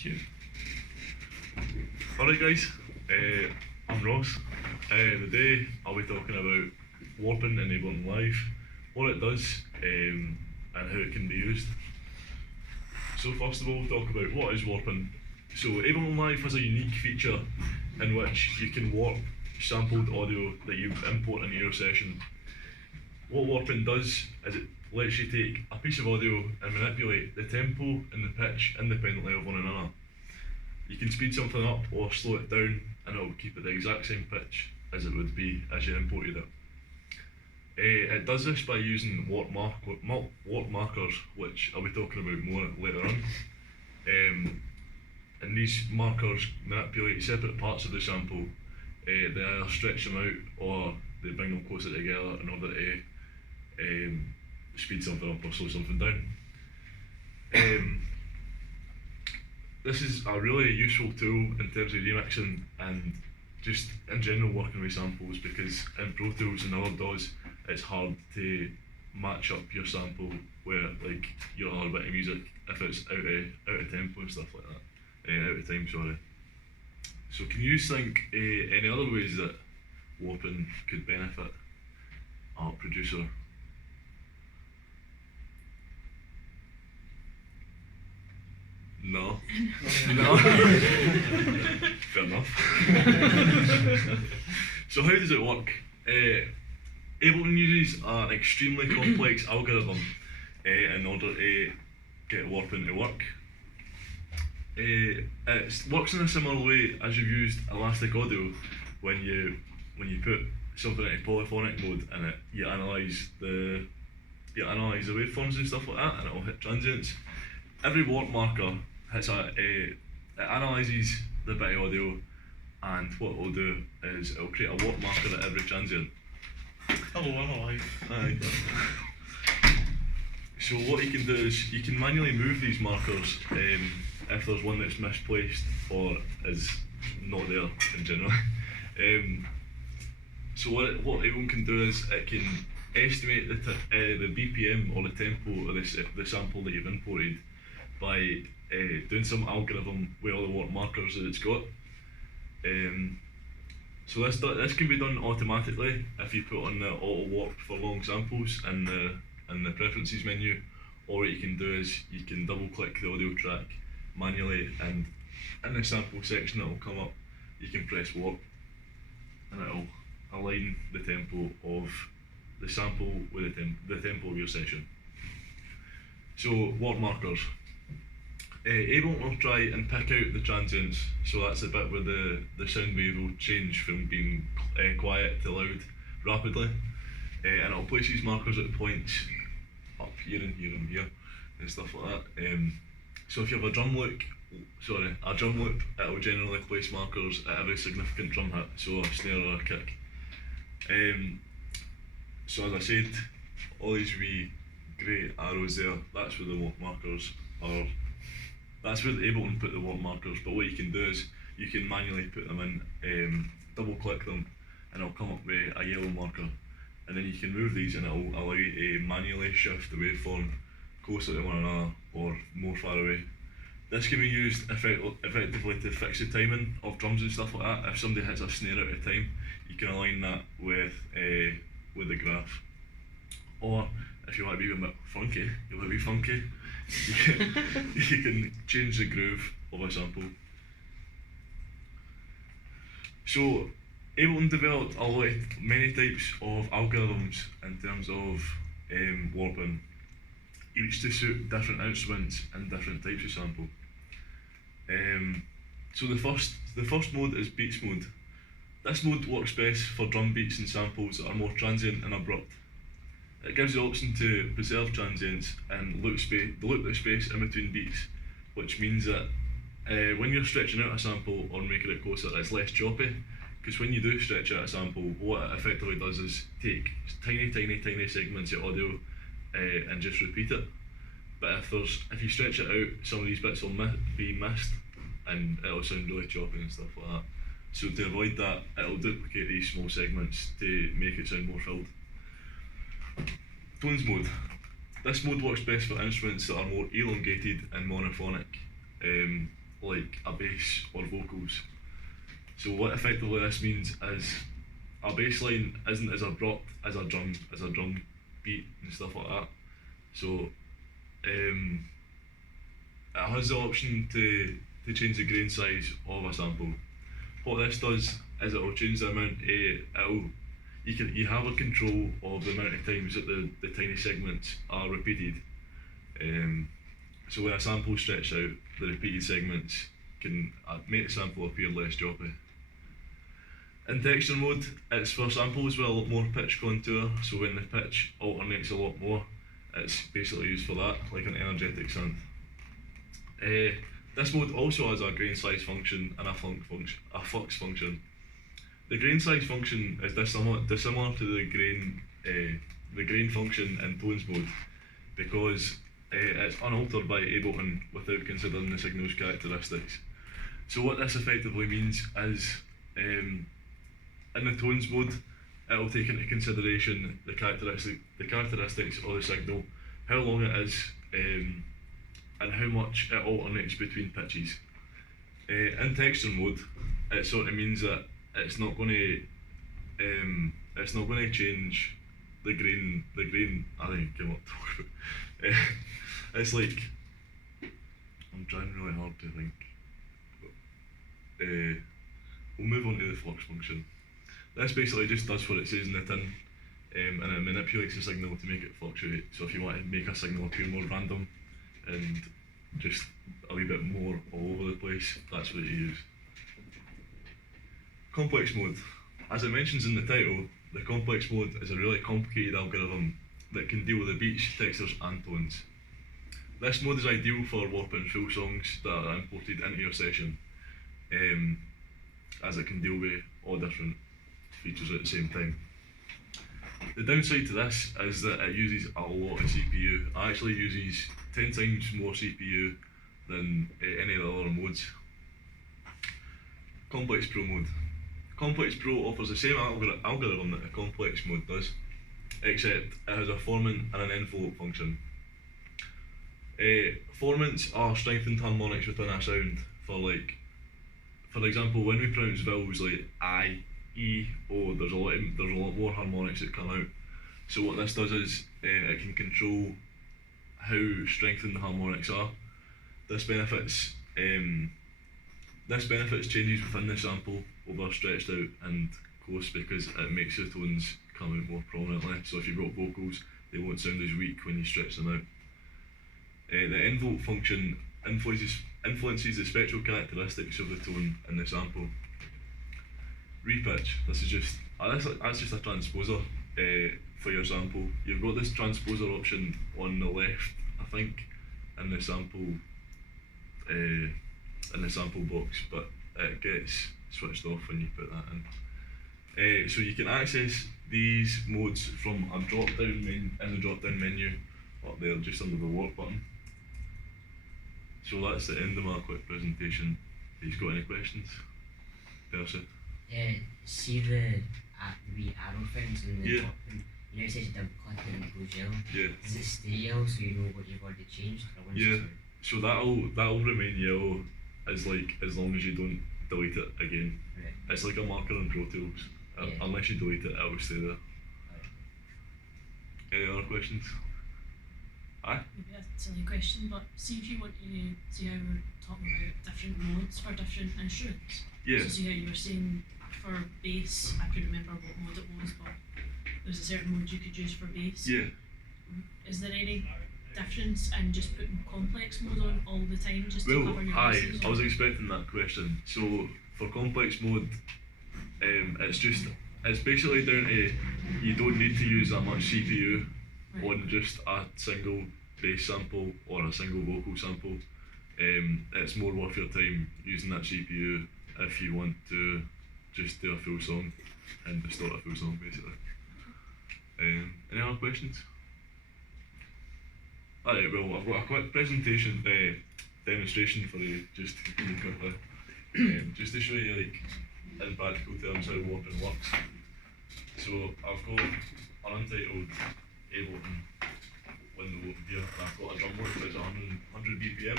Cheers. Alright guys, I'm Ross. Today I'll be talking about warping in Ableton Live, what it does and how it can be used. So first of all, we'll talk about what is warping. So Ableton Live has a unique feature in which you can warp sampled audio that you import into your session. What warping does is it lets you take a piece of audio and manipulate the tempo and the pitch independently of one another. You can speed something up or slow it down and it will keep it the exact same pitch as it would be as you imported it. It does this by using warp markers, which I'll be talking about more later on. And these markers manipulate separate parts of the sample. They either stretch them out or they bring them closer together in order to speed something up or slow something down. This is a really useful tool in terms of remixing and just in general working with samples, because in Pro Tools and other DAWs it's hard to match up your sample with like your other bit of music if it's out of tempo and stuff like that. Out of time, sorry. So can you think any other ways that warping could benefit a producer? No. No. Fair enough. So how does it work? Ableton uses an extremely complex algorithm in order to get warping to work. It works in a similar way as you've used Elastic Audio when you put something into polyphonic mode and you analyse the waveforms and stuff like that, and it'll hit transients. Every warp marker hits it analyses the bit of audio, and what it'll do is it'll create a warp marker at every transient. Hello, I'm alive. Aye. So what you can do is you can manually move these markers if there's one that's misplaced or is not there in general. So what Ableton can do is it can estimate the BPM or the tempo of the sample that you've imported by doing some algorithm with all the warp markers that it's got. So this can be done automatically if you put on the auto warp for long samples in the preferences menu, or what you can do is you can double click the audio track manually, and in the sample section it'll come up, you can press warp and it'll align the tempo of the sample with the tempo of your session. So warp markers. Ableton will try and pick out the transients, so that's the bit where the sound wave will change from being quiet to loud rapidly, and it'll place these markers at points up here and here and here and stuff like that. So if you have a drum loop, it'll generally place markers at every significant drum hit, so a snare or a kick. So as I said, all these wee grey arrows there, that's where the warp markers are. That's where Ableton put the warp markers, but what you can do is you can manually put them in, double click them, and it'll come up with a yellow marker, and then you can move these and it'll allow you to manually shift the waveform closer to one another or more far away. This can be used effectively to fix the timing of drums and stuff like that. If somebody hits a snare out of time, you can align that with the graph. Or if you want to be a bit funky, you can change the groove of a sample. So Ableton developed many types of algorithms in terms of warping, each to suit different instruments and different types of sample. So the first mode is beats mode. This mode works best for drum beats and samples that are more transient and abrupt. It gives the option to preserve transients and loop the space in between beats, which means that when you're stretching out a sample or making it closer, it's less choppy, because when you do stretch out a sample, what it effectively does is take tiny segments of audio and just repeat it. But if you stretch it out, some of these bits will be missed and it'll sound really choppy and stuff like that. So to avoid that, it'll duplicate these small segments to make it sound more filled. Tones mode. This mode works best for instruments that are more elongated and monophonic. like a bass or vocals. So what effectively this means is a bass line isn't as abrupt as a drum beat and stuff like that. So it has the option to change the grain size of a sample. What this does is it will change the amount. You have a control of the amount of times that the tiny segments are repeated. So when a sample is stretched out, the repeated segments can make the sample appear less choppy. In texture mode, it's for samples with a lot more pitch contour, so when the pitch alternates a lot more, it's basically used for that, like an energetic synth. This mode also has a grain size function and a flux function. The grain size function is dissimilar to the grain function in tones mode, because it's unaltered by Ableton without considering the signal's characteristics. So what this effectively means is, in the tones mode, it will take into consideration the characteristics of the signal, how long it is, and how much it alternates between pitches. In texture mode, it sort of means that it's not going to change the grain. I think I came up to talk about. It's like, I'm trying really hard to think. We'll move on to the flux function. This basically just does what it says in the tin, and it manipulates the signal to make it fluctuate. So if you want to make a signal appear more random and just a wee bit more all over the place, that's what you use. Complex mode. As it mentions in the title, the complex mode is a really complicated algorithm that can deal with the beats, textures and tones. This mode is ideal for warping full songs that are imported into your session, as it can deal with all different features at the same time. The downside to this is that it uses a lot of CPU. It actually uses 10 times more CPU than any of the other modes. Complex Pro mode. Complex Pro offers the same algorithm that the complex mode does, except it has a formant and an envelope function. Formants are strengthened harmonics within a sound for example, when we pronounce vowels like I, E, O, there's a lot more harmonics that come out. So what this does is it can control how strengthened the harmonics are. This benefits changes within the sample over stretched out and close, because it makes the tones come out more prominently. So if you've got vocals, they won't sound as weak when you stretch them out. The envelope function influences the spectral characteristics of the tone in the sample. Repitch. That's just a transposer for your sample. You've got this transposer option on the left, I think, in the sample box, but it gets switched off when you put that in. So you can access these modes from a in the drop down menu up there, just under the warp button. So that's the end of my quick presentation. Have you got any questions, Percy? See the wee arrow things in the Yeah. top, and you know it says you double click it and it goes yellow. Yeah. Does it stay yellow so you know what you've already changed? Or once Yeah. it's out? So that'll remain yellow as long as you don't delete it again. Right. It's like a marker on Pro Tools. Yeah. Unless you delete it, it will stay there. Any other questions? Aye? Maybe a silly question, but see if you want to see how we're talking about different modes for different instruments. Yeah. So see how you were saying for bass, I couldn't remember what mode it was, but there's a certain mode you could use for bass. Yeah. Is there any difference in just putting complex mode on all the time just to Well, cover your aye, bases? I was expecting that question. So for complex mode, it's basically down to, you don't need to use that much CPU Right. on just a single bass sample or a single vocal sample. It's more worth your time using that CPU if you want to just do a full song and distort a full song, basically. Any other questions? Alright, well, I've got a quick presentation demonstration for you, just to do quickly, just to show you, like, in practical terms how warping works. So I've got an untitled Ableton window over here, and I've got a drum loop that's 100 BPM.